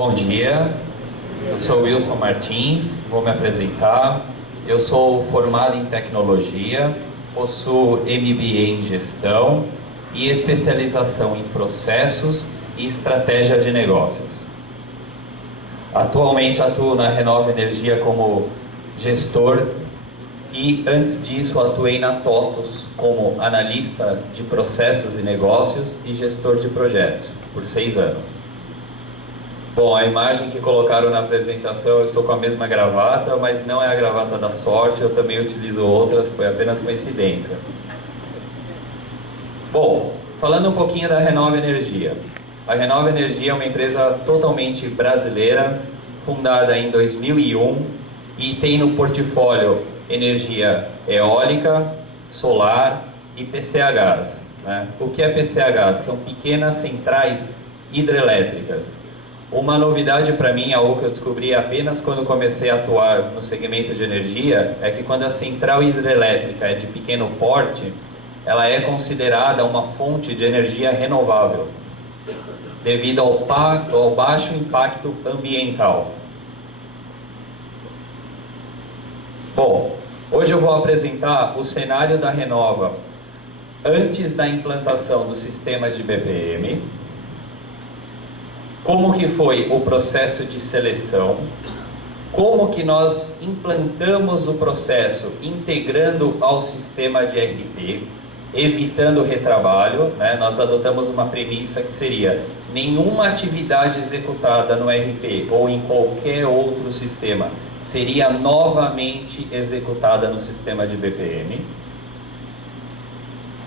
Bom dia, eu sou Wilson Martins, vou me apresentar. Eu sou formado em tecnologia, possuo MBA em gestão e especialização em processos e estratégia de negócios. Atualmente atuo na Renova Energia como gestor e antes disso atuei na TOTVS como analista de processos e negócios e gestor de projetos por 6 anos. Bom, a imagem que colocaram na apresentação, eu estou com a mesma gravata, mas não é a gravata da sorte, eu também utilizo outras, foi apenas coincidência. Bom, falando um pouquinho da Renova Energia. A Renova Energia é uma empresa totalmente brasileira, fundada em 2001 e tem no portfólio energia eólica, solar e PCHs. Né? O que é PCH? São pequenas centrais hidrelétricas. Uma novidade para mim, algo que eu descobri apenas quando comecei a atuar no segmento de energia, é que quando a central hidrelétrica é de pequeno porte, ela é considerada uma fonte de energia renovável, devido ao baixo impacto ambiental. Bom, hoje eu vou apresentar o cenário da Renova antes da implantação do sistema de BPM, como que foi o processo de seleção, como que nós implantamos o processo integrando ao sistema de RP, evitando retrabalho, né? Nós adotamos uma premissa que seria: nenhuma atividade executada no RP ou em qualquer outro sistema seria novamente executada no sistema de BPM.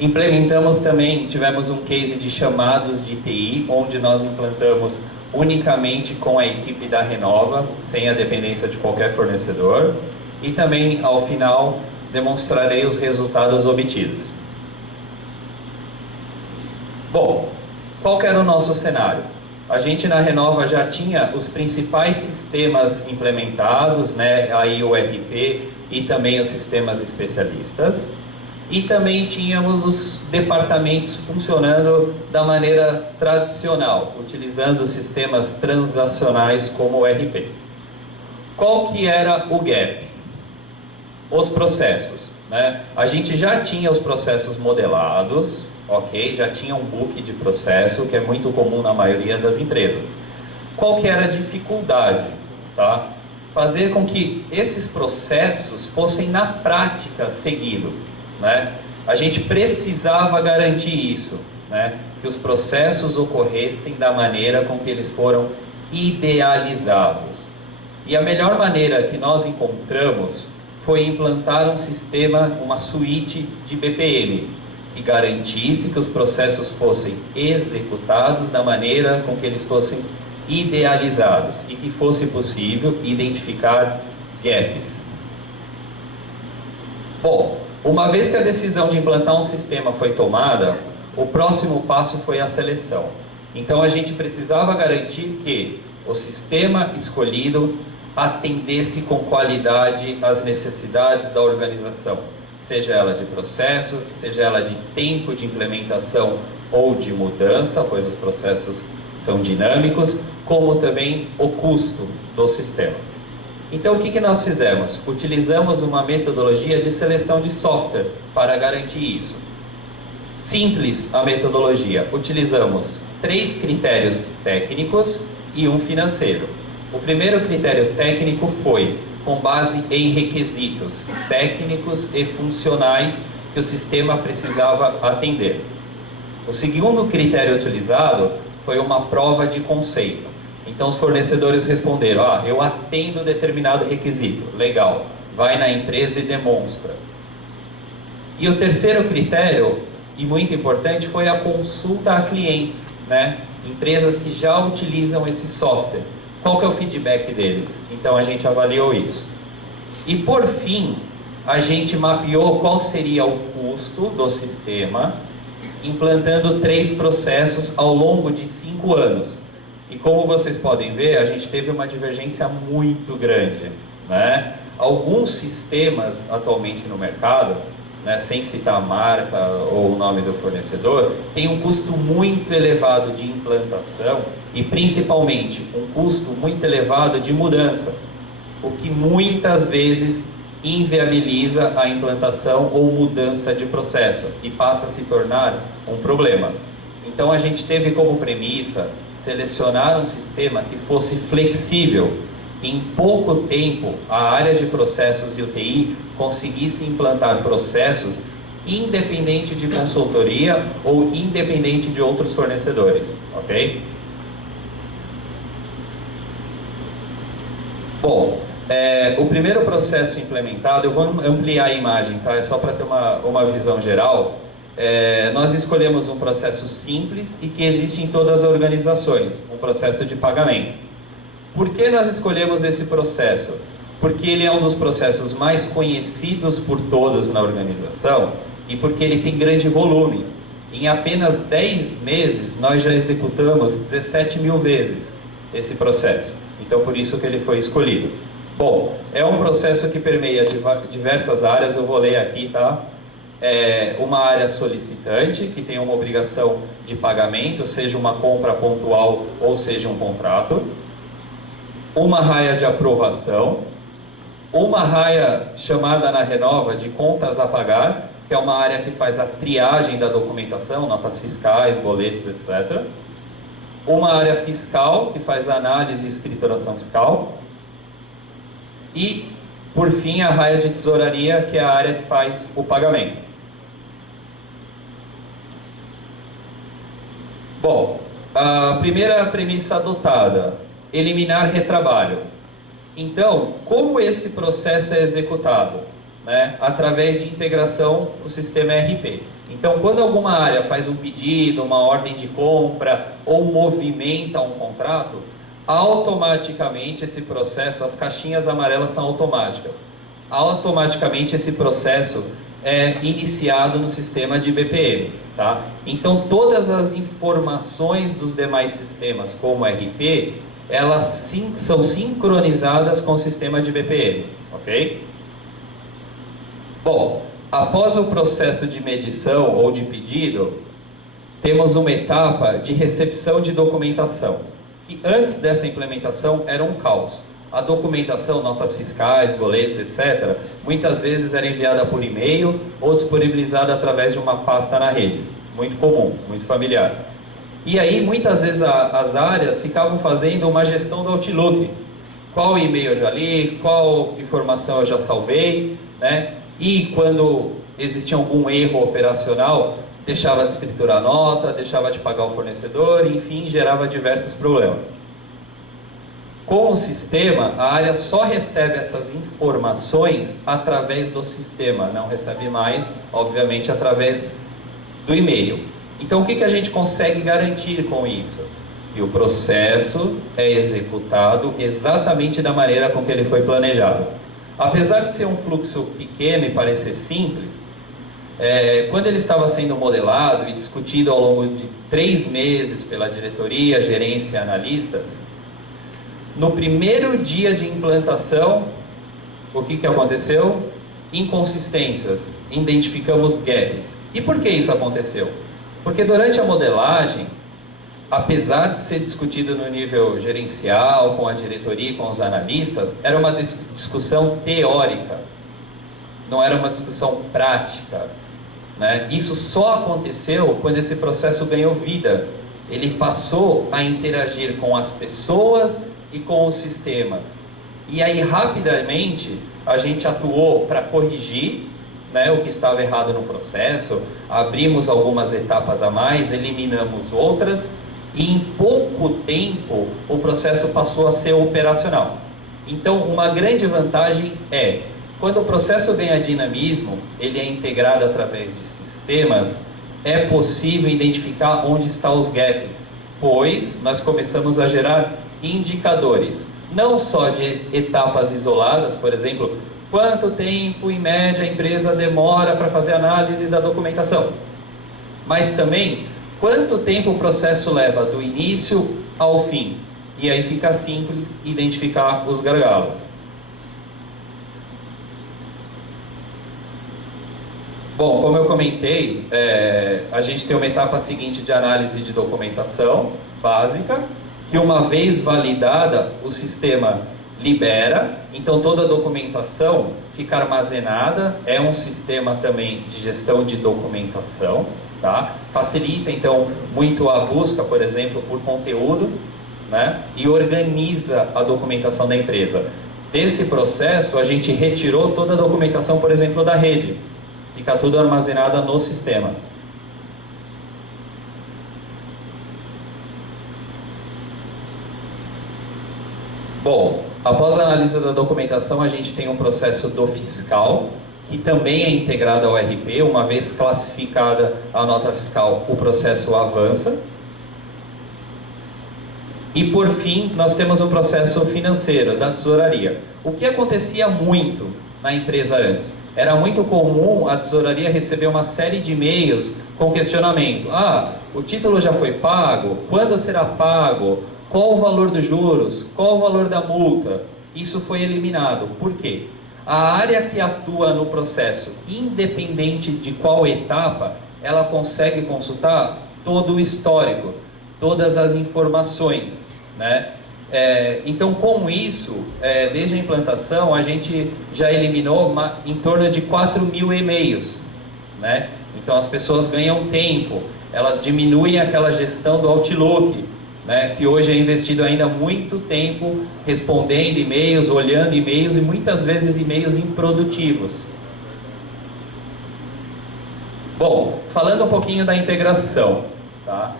Implementamos também, tivemos um case de chamados de TI, onde nós implantamos unicamente com a equipe da Renova, sem a dependência de qualquer fornecedor. E também, ao final, demonstrarei os resultados obtidos. Bom, qual que era o nosso cenário? A gente na Renova já tinha os principais sistemas implementados, né? Aí o RP e também os sistemas especialistas. E também tínhamos os departamentos funcionando da maneira tradicional, utilizando sistemas transacionais como o RP. Qual que era o gap? Os processos, né? A gente já tinha os processos modelados, ok? Já tinha um book de processo, que é muito comum na maioria das empresas. Qual que era a dificuldade? Tá? Fazer com que esses processos fossem na prática seguidos. Né? A gente precisava garantir isso, né? Que os processos ocorressem da maneira com que eles foram idealizados. E a melhor maneira que nós encontramos foi implantar um sistema, uma suíte de BPM, que garantisse que os processos fossem executados da maneira com que eles fossem idealizados e que fosse possível identificar gaps. Bom, uma vez que a decisão de implantar um sistema foi tomada, o próximo passo foi a seleção. Então a gente precisava garantir que o sistema escolhido atendesse com qualidade às necessidades da organização, seja ela de processo, seja ela de tempo de implementação ou de mudança, pois os processos são dinâmicos, como também o custo do sistema. Então, o que nós fizemos? Utilizamos uma metodologia de seleção de software para garantir isso. Simples a metodologia. Utilizamos 3 critérios técnicos e um financeiro. O primeiro critério técnico foi com base em requisitos técnicos e funcionais que o sistema precisava atender. O segundo critério utilizado foi uma prova de conceito. Então os fornecedores responderam: eu atendo determinado requisito, legal, vai na empresa e demonstra. E o terceiro critério, e muito importante, foi a consulta a clientes, né? Empresas que já utilizam esse software. Qual que é o feedback deles? Então a gente avaliou isso. E por fim, a gente mapeou qual seria o custo do sistema, implantando 3 processos ao longo de 5 anos. E como vocês podem ver, a gente teve uma divergência muito grande, né? Alguns sistemas atualmente no mercado, né, sem citar a marca ou o nome do fornecedor, tem um custo muito elevado de implantação e principalmente um custo muito elevado de mudança, o que muitas vezes inviabiliza a implantação ou mudança de processo e passa a se tornar um problema. Então a gente teve como premissa selecionar um sistema que fosse flexível, que em pouco tempo a área de processos e UTI conseguisse implantar processos independente de consultoria ou independente de outros fornecedores, ok? Bom, o primeiro processo implementado, eu vou ampliar a imagem, tá? É só para ter uma visão geral. Nós escolhemos um processo simples e que existe em todas as organizações, um processo de pagamento. Por que nós escolhemos esse processo? Porque ele é um dos processos mais conhecidos por todos na organização e porque ele tem grande volume. Em apenas 10 meses, nós já executamos 17 mil vezes esse processo. Então, por isso que ele foi escolhido. Bom, é um processo que permeia diversas áreas, eu vou ler aqui, tá? Uma área solicitante, que tem uma obrigação de pagamento, seja uma compra pontual ou seja um contrato. Uma raia de aprovação. Uma raia chamada na Renova de contas a pagar, que é uma área que faz a triagem da documentação, notas fiscais, boletos, etc. Uma área fiscal, que faz a análise e escrituração fiscal. E, por fim, a raia de tesouraria, que é a área que faz o pagamento. Bom, a primeira premissa adotada, eliminar retrabalho. Então, como esse processo é executado? Através de integração com o sistema ERP. Então, quando alguma área faz um pedido, uma ordem de compra ou movimenta um contrato, automaticamente esse processo, as caixinhas amarelas são automáticas. Automaticamente esse processo é iniciado no sistema de BPM. Tá? Então, todas as informações dos demais sistemas, como o ERP, elas são sincronizadas com o sistema de BPM. Ok? Bom, após o processo de medição ou de pedido, temos uma etapa de recepção de documentação, que antes dessa implementação era um caos. A documentação, notas fiscais, boletos, etc., muitas vezes era enviada por e-mail ou disponibilizada através de uma pasta na rede. Muito comum, muito familiar. E aí, muitas vezes, as áreas ficavam fazendo uma gestão do Outlook. Qual e-mail eu já li, qual informação eu já salvei, né? E quando existia algum erro operacional, deixava de escriturar a nota, deixava de pagar o fornecedor, enfim, gerava diversos problemas. Com o sistema, a área só recebe essas informações através do sistema, não recebe mais, obviamente, através do e-mail. Então, o que a gente consegue garantir com isso? Que o processo é executado exatamente da maneira com que ele foi planejado. Apesar de ser um fluxo pequeno e parecer simples, quando ele estava sendo modelado e discutido ao longo de 3 meses pela diretoria, gerência e analistas, no primeiro dia de implantação, o que aconteceu? Inconsistências, identificamos gaps. E por que isso aconteceu? Porque durante a modelagem, apesar de ser discutido no nível gerencial, com a diretoria e com os analistas, era uma discussão teórica, não era uma discussão prática, né? Isso só aconteceu quando esse processo ganhou vida. Ele passou a interagir com as pessoas e com os sistemas. E aí, rapidamente, a gente atuou para corrigir, né, o que estava errado no processo, abrimos algumas etapas a mais, eliminamos outras, e em pouco tempo o processo passou a ser operacional. Então, uma grande vantagem é, quando o processo ganha dinamismo, ele é integrado através de sistemas, é possível identificar onde estão os gaps, pois nós começamos a gerar indicadores, não só de etapas isoladas, por exemplo, quanto tempo em média a empresa demora para fazer análise da documentação, mas também quanto tempo o processo leva do início ao fim. E aí fica simples identificar os gargalos. Bom, como eu comentei, a gente tem uma etapa seguinte de análise de documentação básica, que uma vez validada, o sistema libera, então toda a documentação fica armazenada, é um sistema também de gestão de documentação, tá? Facilita então muito a busca, por exemplo, por conteúdo, né? E organiza a documentação da empresa. Desse processo, a gente retirou toda a documentação, por exemplo, da rede. Fica tudo armazenada no sistema. Bom, após a análise da documentação, a gente tem um processo do fiscal, que também é integrado ao RP. Uma vez classificada a nota fiscal, o processo avança. E por fim, nós temos um processo financeiro da tesouraria. O que acontecia muito na empresa antes? Era muito comum a tesouraria receber uma série de e-mails com questionamento. O título já foi pago? Quando será pago? Qual o valor dos juros? Qual o valor da multa? Isso foi eliminado. Por quê? A área que atua no processo, independente de qual etapa, ela consegue consultar todo o histórico, todas as informações, né? Então, com isso, desde a implantação, a gente já eliminou em torno de 4.000 e-mails, né? Então, as pessoas ganham tempo, elas diminuem aquela gestão do Outlook, né? Que hoje é investido ainda muito tempo respondendo e-mails, olhando e-mails e muitas vezes e-mails improdutivos. Bom, falando um pouquinho da integração, tá?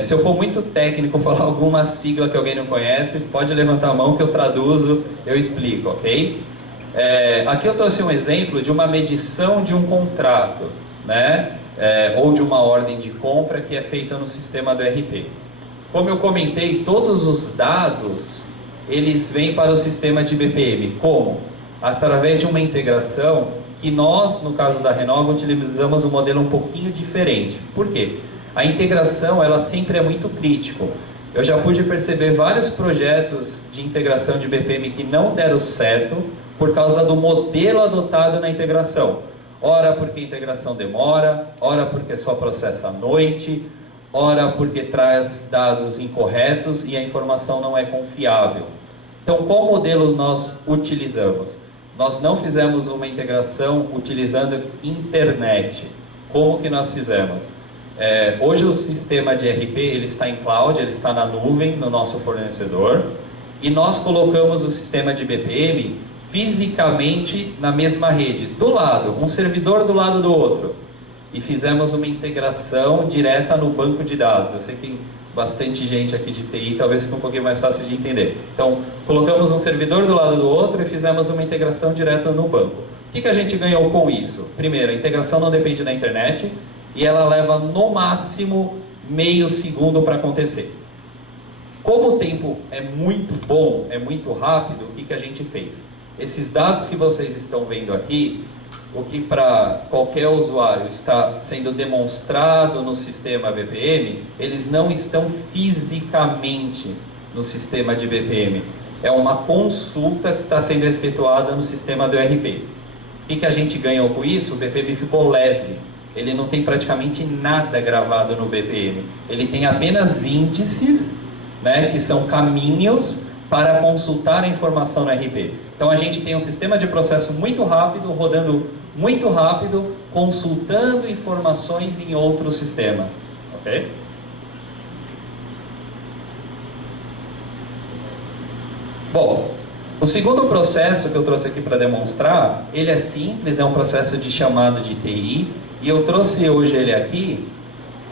Se eu for muito técnico, falar alguma sigla que alguém não conhece, pode levantar a mão que eu traduzo, eu explico, ok? Aqui eu trouxe um exemplo de uma medição de um contrato, né? Ou de uma ordem de compra que é feita no sistema do RP. Como eu comentei, todos os dados, eles vêm para o sistema de BPM. Como? Através de uma integração que nós, no caso da Renova, utilizamos um modelo um pouquinho diferente. Por quê? A integração, ela sempre é muito crítica. Eu já pude perceber vários projetos de integração de BPM que não deram certo por causa do modelo adotado na integração. Ora porque a integração demora, ora porque só processa à noite, ora porque traz dados incorretos e a informação não é confiável. Então, qual modelo nós utilizamos? Nós não fizemos uma integração utilizando internet. Como que nós fizemos? Hoje o sistema de RP ele está em cloud, ele está na nuvem, no nosso fornecedor, e nós colocamos o sistema de BPM fisicamente na mesma rede, do lado, um servidor do lado do outro, e fizemos uma integração direta no banco de dados. Eu sei que tem bastante gente aqui de TI, talvez fique um pouquinho mais fácil de entender. Então, colocamos um servidor do lado do outro e fizemos uma integração direta no banco. O que a gente ganhou com isso? Primeiro, a integração não depende da internet, e ela leva no máximo meio segundo para acontecer. Como o tempo é muito bom, é muito rápido, o que a gente fez? Esses dados que vocês estão vendo aqui, o que para qualquer usuário está sendo demonstrado no sistema BPM, eles não estão fisicamente no sistema de BPM. É uma consulta que está sendo efetuada no sistema do RP. O que a gente ganhou com isso? O BPM ficou leve. Ele não tem praticamente nada gravado no BPM. Ele tem apenas índices, né, que são caminhos para consultar a informação no RP. Então a gente tem um sistema de processo muito rápido, rodando muito rápido, consultando informações em outros sistemas. Ok? Bom, o segundo processo que eu trouxe aqui para demonstrar, ele é simples, é um processo de chamado de TI. E eu trouxe hoje ele aqui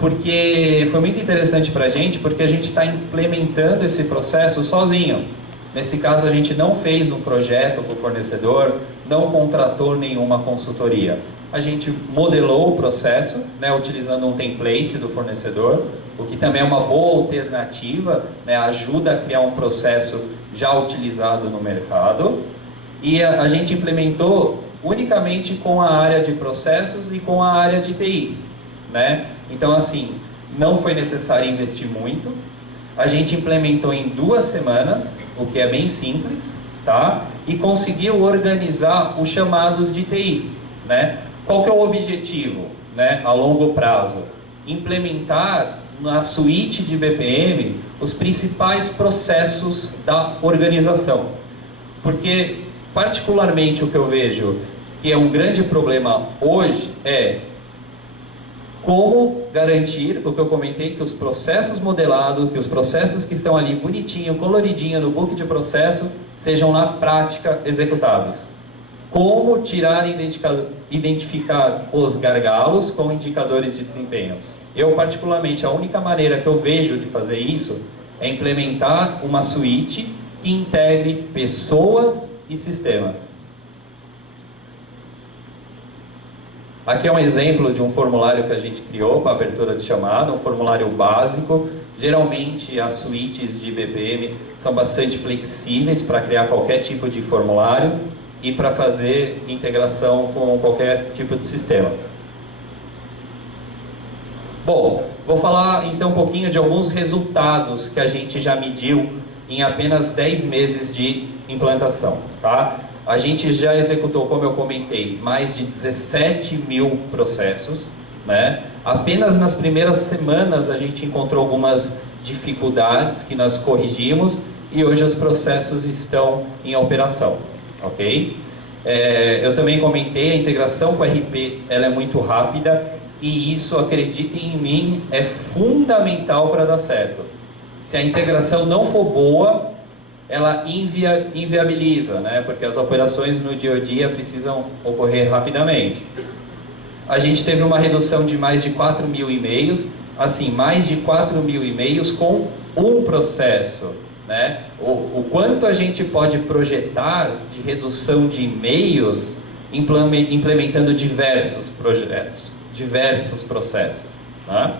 porque foi muito interessante para a gente, porque a gente está implementando esse processo sozinho. Nesse caso, a gente não fez um projeto com o fornecedor, não contratou nenhuma consultoria. A gente modelou o processo, né, utilizando um template do fornecedor, o que também é uma boa alternativa, né, ajuda a criar um processo já utilizado no mercado. E a gente implementou unicamente com a área de processos e com a área de TI, né? Então, assim, não foi necessário investir muito. A gente implementou em 2 semanas, o que é bem simples, tá? E conseguiu organizar os chamados de TI, né? Qual que é o objetivo, né, a longo prazo? Implementar na suíte de BPM os principais processos da organização. Porque, particularmente, o que eu vejo que é um grande problema hoje é como garantir, o que eu comentei, que os processos modelados, que os processos que estão ali bonitinho, coloridinho no book de processo, sejam na prática executados. Como tirar e identificar os gargalos com indicadores de desempenho. Eu, particularmente, a única maneira que eu vejo de fazer isso é implementar uma suíte que integre pessoas e sistemas. Aqui é um exemplo de um formulário que a gente criou para abertura de chamada, um formulário básico. Geralmente as suítes de BPM são bastante flexíveis para criar qualquer tipo de formulário e para fazer integração com qualquer tipo de sistema. Bom, vou falar então um pouquinho de alguns resultados que a gente já mediu em apenas 10 meses de implantação, tá? A gente já executou, como eu comentei, mais de 17 mil processos, né? Apenas nas primeiras semanas a gente encontrou algumas dificuldades que nós corrigimos e hoje os processos estão em operação, ok? Eu também comentei, a integração com o RP ela é muito rápida e isso, acreditem em mim, é fundamental para dar certo. Se a integração não for boa, ela inviabiliza, né? Porque as operações no dia a dia precisam ocorrer rapidamente. A gente teve uma redução de mais de 4 mil e-mails, assim, mais de 4 mil e-mails com um processo, né? O quanto a gente pode projetar de redução de e-mails implementando diversos projetos, diversos processos, né?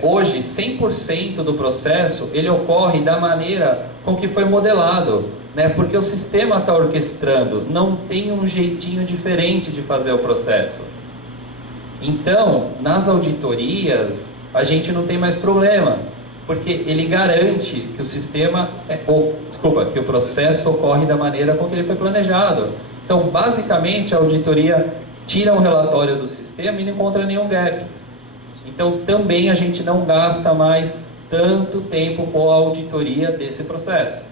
Hoje, 100% do processo, ele ocorre da maneira com que foi modelado, né? Porque o sistema está orquestrando, não tem um jeitinho diferente de fazer o processo. Então, nas auditorias, a gente não tem mais problema, porque ele garante que o sistema, que o processo ocorre da maneira com que ele foi planejado. Então, basicamente, a auditoria tira um relatório do sistema e não encontra nenhum gap. Então, também a gente não gasta mais tanto tempo com a auditoria desse processo.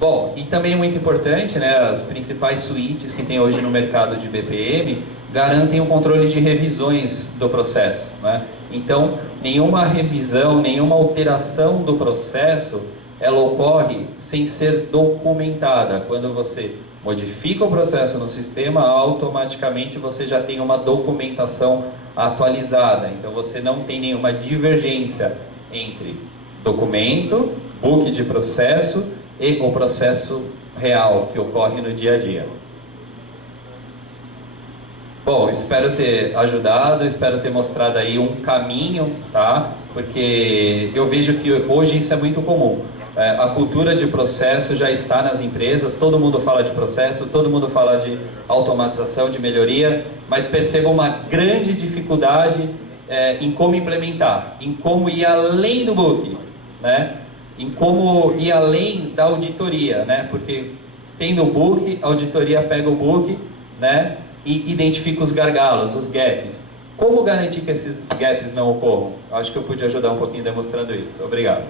Bom, e também é muito importante, né, as principais suítes que tem hoje no mercado de BPM garantem o controle de revisões do processo, né? Então, nenhuma revisão, nenhuma alteração do processo, ela ocorre sem ser documentada. Quando você modifica o processo no sistema, automaticamente você já tem uma documentação atualizada. Então você não tem nenhuma divergência entre documento, book de processo e o processo real que ocorre no dia a dia. Bom, espero ter ajudado, espero ter mostrado aí um caminho, tá? Porque eu vejo que hoje isso é muito comum. A cultura de processo já está nas empresas, todo mundo fala de processo, todo mundo fala de automatização, de melhoria, mas perceba uma grande dificuldade em como implementar, em como ir além do book, né? Em como ir além da auditoria, né? Porque tendo o book, a auditoria pega o book, né? E identifica os gargalos, os gaps. Como garantir que esses gaps não ocorram? Acho que eu pude ajudar um pouquinho demonstrando isso. Obrigado.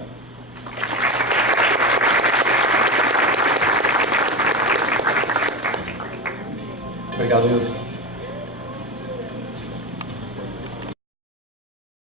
Obrigado, Wilson.